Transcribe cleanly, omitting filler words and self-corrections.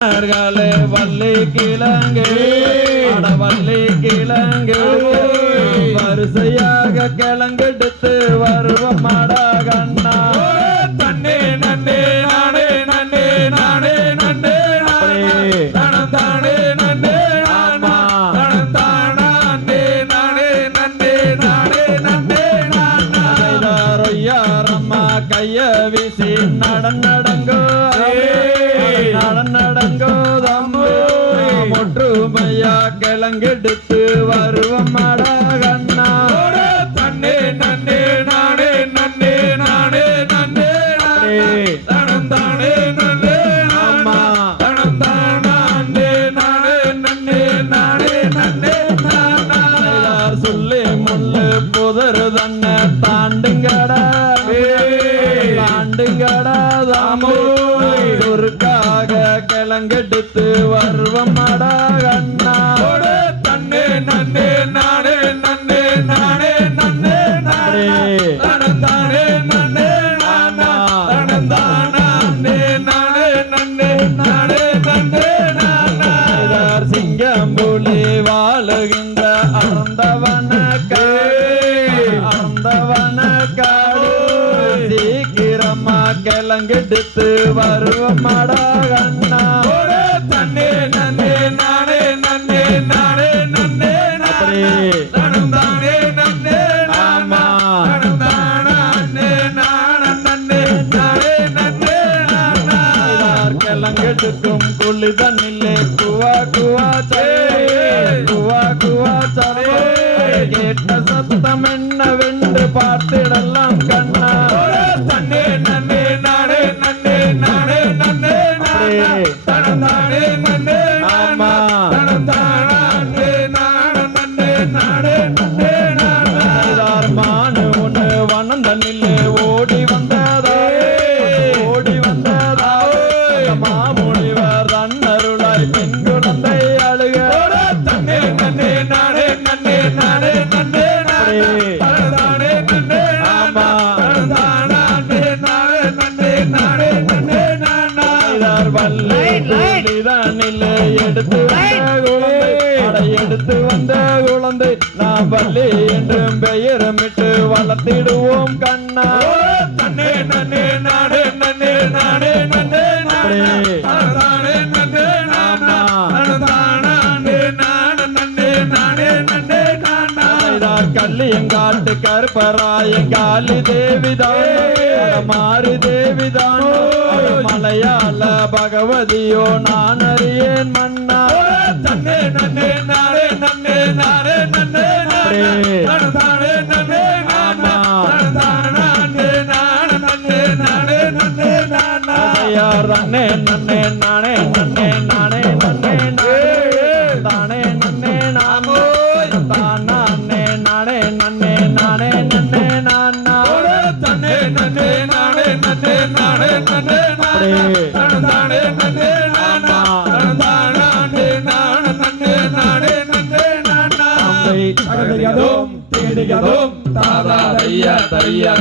வள்ளி கிழங்கு வள்ளி கிழங்கு வரிசையாக கிழங்கெடுத்து வருவம் மாடா கண்ணா தன்னே நன்னே நானே நன்னே நானே நன்னே தனம் தானே நன்னே நானா தனம் தானே நானே நன்னே நானே நன்னே நானா ரொய்யாரம்மா கைய வீசி நடங்கோ நடங்கோ தம்பு ஒற்றுமையா கிழங்கெடுத்து வருவம் மாடா கண்ணா தன்னே நன்னே நானே நன்னே நானே நன்னே தனம் தானே நன்னே நாமா தனம் தானே நானே நன்னே நானே நன்னே நானா சொல்லி முள்ளு புதரு தன்னை தாண்டுங்கடா தாண்டுங்கடா தாமோ ஒருக்காக கிழங்கெடுத்து வருவம் மாடா கண்ணா தன்னே நன்னே நானே நன்னே நானே நன்னே தனம் தானே நன்னே நானா தனம் தானே நானே நன்னே நானே நன்னே நானா சிங்கம் புலி வாழுகின்ற அறந்தவன காடு சீக்கிரமா கிழங்கெடுத்து வருவம் மாடா கண்ணா தன்னே நன்னே நானே நன்னே நானே நன்னே தனம் தானே நன்னே நாமா தனம் தானே நானே நன்னே நானே நன்னே நானா கிழங்கெடுக்கும் குழி தண்ணிலே குவா குவா குவா குவா சரே கேட்ட சத்தம் என்னவென்று பார்த்திடலாம் கண்ணா தன்னே நன்னே நானே நன்னே நானே நன்னே தனம் தானே நன்னே நாமா தனம் தானே நானே நன்னே நானே நன்னே நானா மானு ஒன்று வனம் தண்ணிலே ஓடி வந்ததா மாமுனிவர் தன்னருளாய் பெண் குழந்தை அழுக தன்னே நன்னே நானே நன்னே நானே நன்னே தானே நன்னே நாமா தானே நானே நன்னே நானே நன்னே நானா வள்ளி தண்ணிலே எடுத்து வந்த குழந்தை நாம் வள்ளி என்றும் பெயரமிட்டு வளர்த்திடுவோம் கண்ணா தன்னே நன்னே நானே நன்னே நானே நன்னே தானே நன்னே நானா தானே நானே நன்னே நானே நன்னே நானா கல்லியங்காட்டு கருப்பராயங்காலி தேவிதான் மாறு தேவிதான் மலையாள பகவதியோ நான் அறியேன் மன்னா தன்னே நன்னே நானே நன்னே நானே நன்னே தானே நன்னே நானா தானே நானே நன்னே நானே நன்னே நானா தன்னே நன்னே நானே நன்னே நானே நன்னே தானே நன்னே நாமோ தானே நானே நன்னே நானே நன்னே நானா தன்னே நன்னே நானே நன்னே நானே நன்னே தானே நன்னே நானா தானே நானே நன்னே நானே நன்னே நானா தேடியதும் தாதா தையா தையா